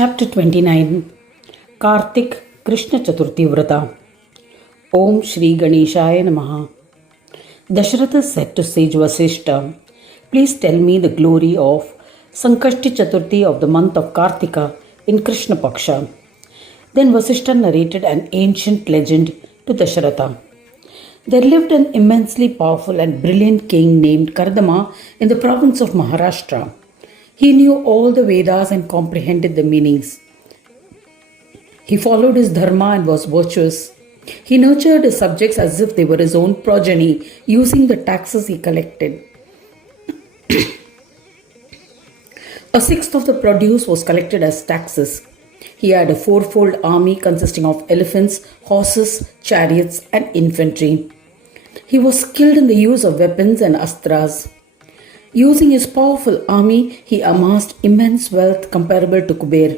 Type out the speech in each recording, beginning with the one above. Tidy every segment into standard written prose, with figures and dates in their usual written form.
Chapter 29 Kartik Krishna Chaturthi Vrata. Om Shri Ganeshaya Namaha. Dasharatha said to sage Vasishta, "Please tell me the glory of Sankashti Chaturthi of the month of Kartika in Krishna Paksha." Then Vasishta narrated an ancient legend to Dasharatha. There lived an immensely powerful and brilliant king named Kardama in the province of Maharashtra. He knew all the Vedas and comprehended the meanings. He followed his dharma and was virtuous. He nurtured his subjects as if they were his own progeny, using the taxes he collected. A sixth of the produce was collected as taxes. He had a fourfold army consisting of elephants, horses, chariots, and infantry. He was skilled in the use of weapons and astras. Using his powerful army, he amassed immense wealth comparable to Kuber.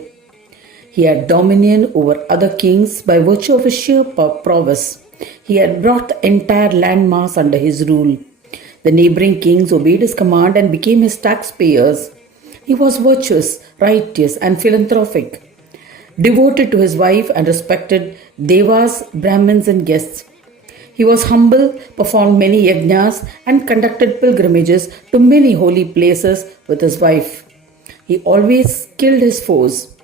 He had dominion over other kings by virtue of his sheer prowess. He had brought the entire landmass under his rule. The neighboring kings obeyed his command and became his taxpayers. He was virtuous, righteous, and philanthropic, devoted to his wife and respected devas, brahmins, and guests. He was humble, performed many yajnas, and conducted pilgrimages to many holy places with his wife. He always killed his foes.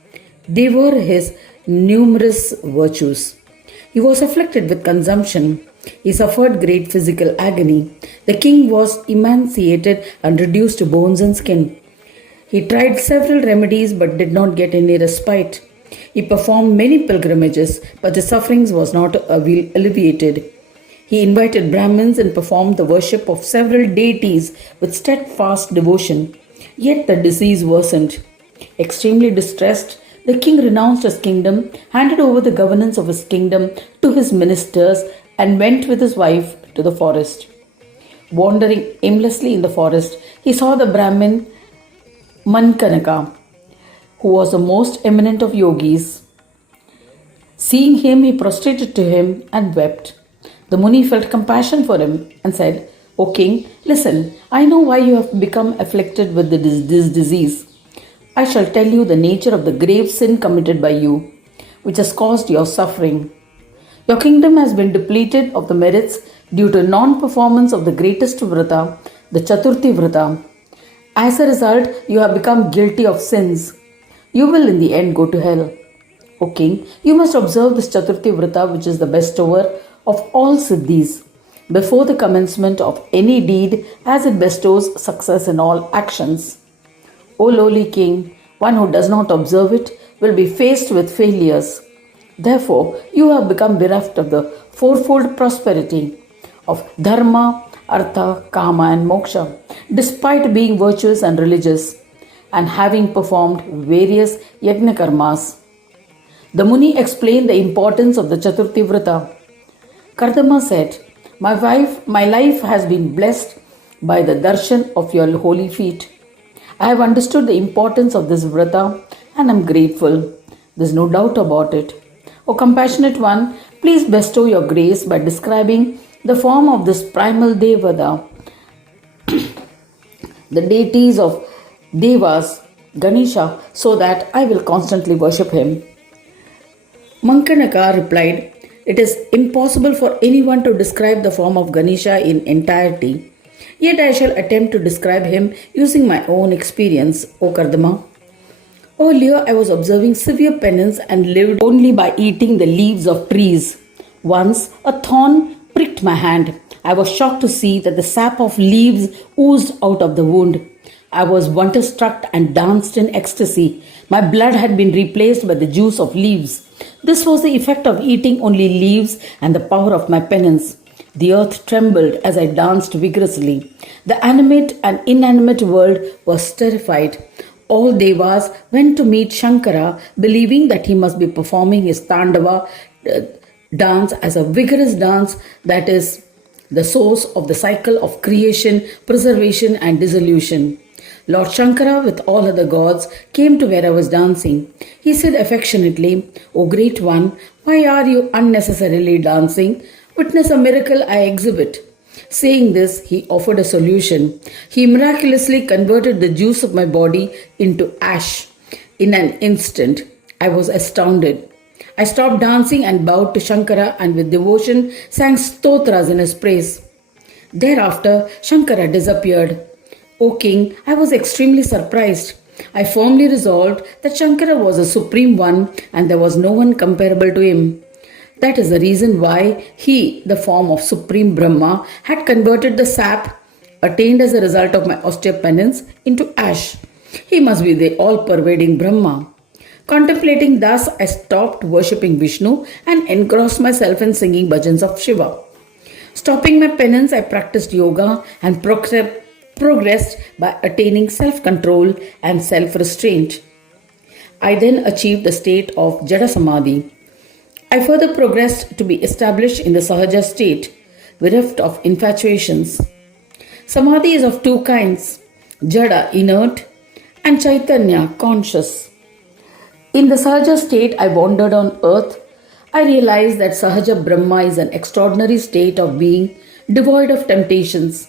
They were his numerous virtues. He was afflicted with consumption. He suffered great physical agony. The king was emaciated and reduced to bones and skin. He tried several remedies but did not get any respite. He performed many pilgrimages, but his sufferings was not alleviated. He invited Brahmins and performed the worship of several deities with steadfast devotion. Yet the disease worsened. Extremely distressed, the king renounced his kingdom, handed over the governance of his kingdom to his ministers, and went with his wife to the forest. Wandering aimlessly in the forest, he saw the Brahmin Mankanaka, who was the most eminent of yogis. Seeing him, he prostrated to him and wept. The Muni felt compassion for him and said, "O king, listen, I know why you have become afflicted with this disease. I shall tell you the nature of the grave sin committed by you, which has caused your suffering. Your kingdom has been depleted of the merits due to non-performance of the greatest vrata, the Chaturthi Vrata. As a result, you have become guilty of sins. You will in the end go to hell. O king, you must observe this Chaturthi Vrata, which is the bestower of all siddhis, before the commencement of any deed, as it bestows success in all actions. O lowly king, one who does not observe it will be faced with failures. Therefore, you have become bereft of the fourfold prosperity of dharma, artha, kama, and moksha, despite being virtuous and religious, and having performed various yajna karmas." The Muni explained the importance of the Chaturthi Vrata. Kardama said, My life has been blessed by the darshan of your holy feet. I have understood the importance of this vrata and am grateful. There is no doubt about it. O compassionate one, please bestow your grace by describing the form of this primal Devada, the deities of Devas, Ganesha, so that I will constantly worship him. Mankanaka replied, "It is impossible for anyone to describe the form of Ganesha in entirety. Yet I shall attempt to describe him using my own experience, O Kardama. Earlier I was observing severe penance and lived only by eating the leaves of trees. Once a thorn pricked my hand. I was shocked to see that the sap of leaves oozed out of the wound. I was wonderstruck and danced in ecstasy. My blood had been replaced by the juice of leaves. This was the effect of eating only leaves and the power of my penance. The earth trembled as I danced vigorously. The animate and inanimate world was terrified. All devas went to meet Shankara, believing that he must be performing his Tandava dance as a vigorous dance that is the source of the cycle of creation, preservation, and dissolution. Lord Shankara, with all other gods, came to where I was dancing. He said affectionately, "O great one, why are you unnecessarily dancing? Witness a miracle I exhibit." Saying this, he offered a solution. He miraculously converted the juice of my body into ash. In an instant, I was astounded. I stopped dancing and bowed to Shankara and with devotion sang stotras in his praise. Thereafter, Shankara disappeared. O king, I was extremely surprised. I firmly resolved that Shankara was the supreme one and there was no one comparable to him. That is the reason why he, the form of Supreme Brahma, had converted the sap attained as a result of my austere penance into ash. He must be the all-pervading Brahma. Contemplating thus, I stopped worshipping Vishnu and engrossed myself in singing bhajans of Shiva. Stopping my penance, I practiced yoga and progressed by attaining self-control and self-restraint. I then achieved the state of Jada Samadhi. I further progressed to be established in the Sahaja state, bereft of infatuations. Samadhi is of two kinds, Jada, inert, and Chaitanya, conscious. In the Sahaja state, I wandered on earth. I realized that Sahaja Brahma is an extraordinary state of being devoid of temptations.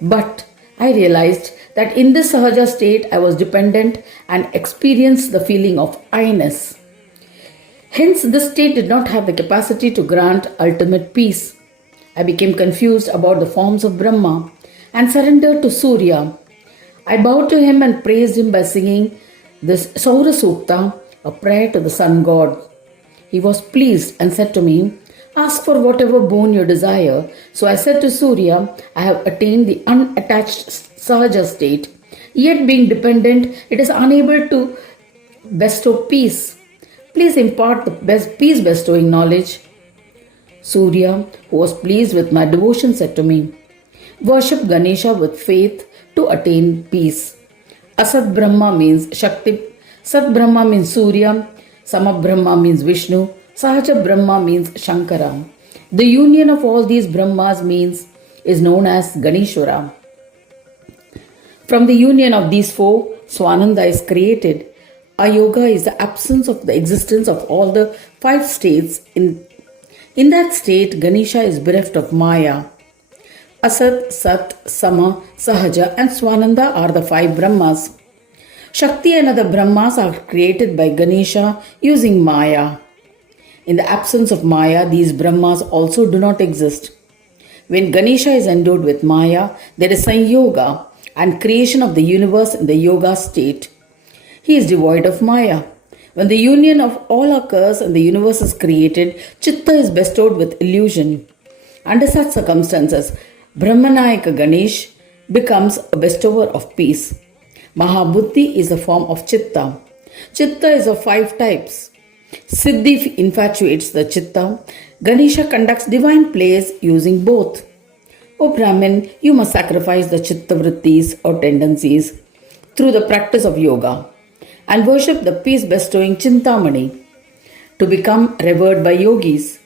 But I realized that in this Sahaja state, I was dependent and experienced the feeling of I-ness. Hence, this state did not have the capacity to grant ultimate peace. I became confused about the forms of Brahma and surrendered to Surya. I bowed to him and praised him by singing this Saura Sukta, a prayer to the sun god. He was pleased and said to me, "Ask for whatever boon you desire." So I said to Surya, "I have attained the unattached Sahaja state. Yet being dependent, it is unable to bestow peace. Please impart the best peace bestowing knowledge." Surya, who was pleased with my devotion, said to me, "Worship Ganesha with faith to attain peace." Asat Brahma means Shakti, Sat Brahma means Surya, Sama Brahma means Vishnu, Sahaja Brahma means Shankara. The union of all these Brahmas is known as Ganeshwara. From the union of these four, Swananda is created. Ayoga is the absence of the existence of all the five states. In that state, Ganesha is bereft of Maya. Asat, Sat, Sama, Sahaja and Swananda are the five Brahmas. Shakti and other Brahmas are created by Ganesha using Maya. In the absence of Maya, these Brahmas also do not exist. When Ganesha is endowed with Maya, there is Sanyoga and creation of the universe in the yoga state. He is devoid of Maya. When the union of all occurs and the universe is created, Chitta is bestowed with illusion. Under such circumstances, Brahmanayaka Ganesh becomes a bestower of peace. Mahabuddhi is a form of Chitta. Chitta is of five types. Siddhi infatuates the Chitta. Ganesha conducts divine plays using both. O Brahmin, you must sacrifice the Chitta vrittis or tendencies through the practice of yoga and worship the peace-bestowing Chintamani to become revered by yogis.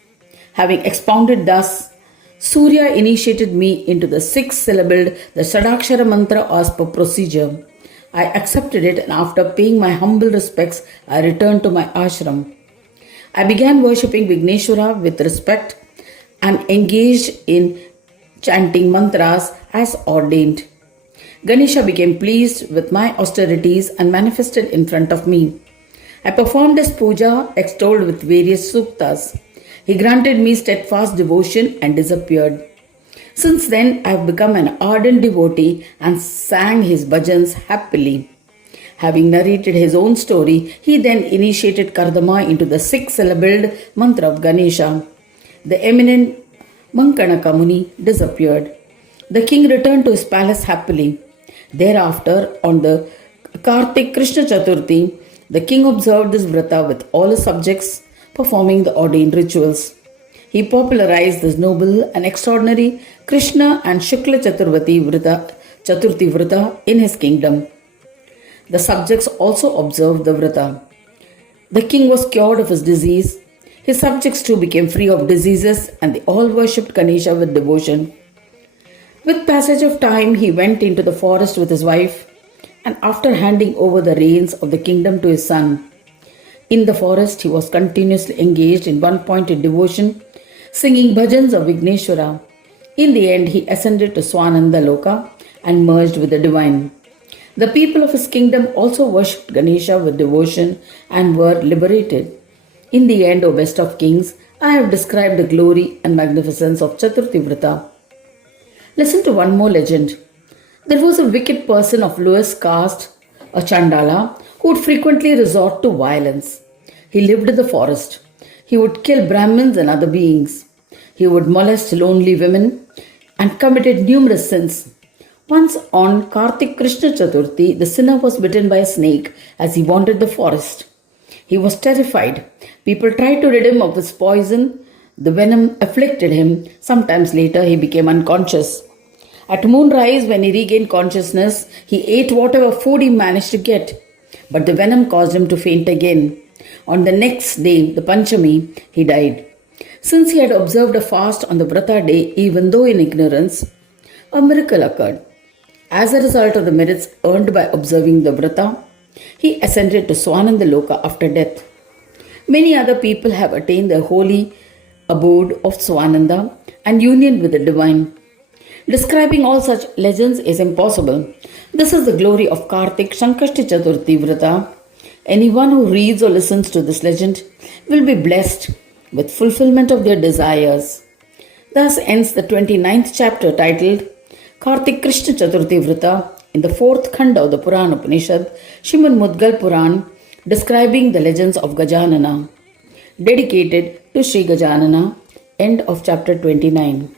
Having expounded thus, Surya initiated me into the six-syllabled, the Sadakshara mantra as per procedure. I accepted it and after paying my humble respects, I returned to my ashram. I began worshipping Vigneshwara with respect and engaged in chanting mantras as ordained. Ganesha became pleased with my austerities and manifested in front of me. I performed his puja, extolled with various suktas. He granted me steadfast devotion and disappeared. Since then, I have become an ardent devotee and sang his bhajans happily. Having narrated his own story, he then initiated Kardama into the six-syllabled mantra of Ganesha. The eminent Mankanaka Muni disappeared. The king returned to his palace happily. Thereafter, on the Kartik Krishna Chaturthi, the king observed this vrata with all his subjects, performing the ordained rituals. He popularized this noble and extraordinary Krishna and Shukla Chaturthi Vrata in his kingdom. The subjects also observed the vrata. The king was cured of his disease. His subjects too became free of diseases and they all worshipped Ganesha with devotion. With passage of time, he went into the forest with his wife and after handing over the reins of the kingdom to his son. In the forest, he was continuously engaged in one-pointed devotion, singing bhajans of Vigneshwara. In the end, he ascended to Swananda Loka and merged with the divine. The people of his kingdom also worshipped Ganesha with devotion and were liberated. In the end, O best of kings, I have described the glory and magnificence of Chaturthi Vrata. Listen to one more legend. There was a wicked person of lowest caste, a Chandala, who would frequently resort to violence. He lived in the forest. He would kill Brahmins and other beings. He would molest lonely women and committed numerous sins. Once on Kartik Krishna Chaturthi, the sinner was bitten by a snake as he wandered the forest. He was terrified. People tried to rid him of his poison. The venom afflicted him. Sometimes later, he became unconscious. At moonrise, when he regained consciousness, he ate whatever food he managed to get. But the venom caused him to faint again. On the next day, the Panchami, he died. Since he had observed a fast on the Vrata day, even though in ignorance, a miracle occurred. As a result of the merits earned by observing the Vrata, he ascended to Swananda Loka after death. Many other people have attained the holy abode of Swananda and union with the divine. Describing all such legends is impossible. This is the glory of Kartik Shankashti Chaturthi Vrata. Anyone who reads or listens to this legend will be blessed with fulfillment of their desires. Thus ends the 29th chapter titled Kartik Krishna Chaturthi Vrata in the 4th Khanda of the Purana Upanishad, Srimad Mudgal Puran, describing the legends of Gajanana. Dedicated to Sri Gajanana. End of chapter 29.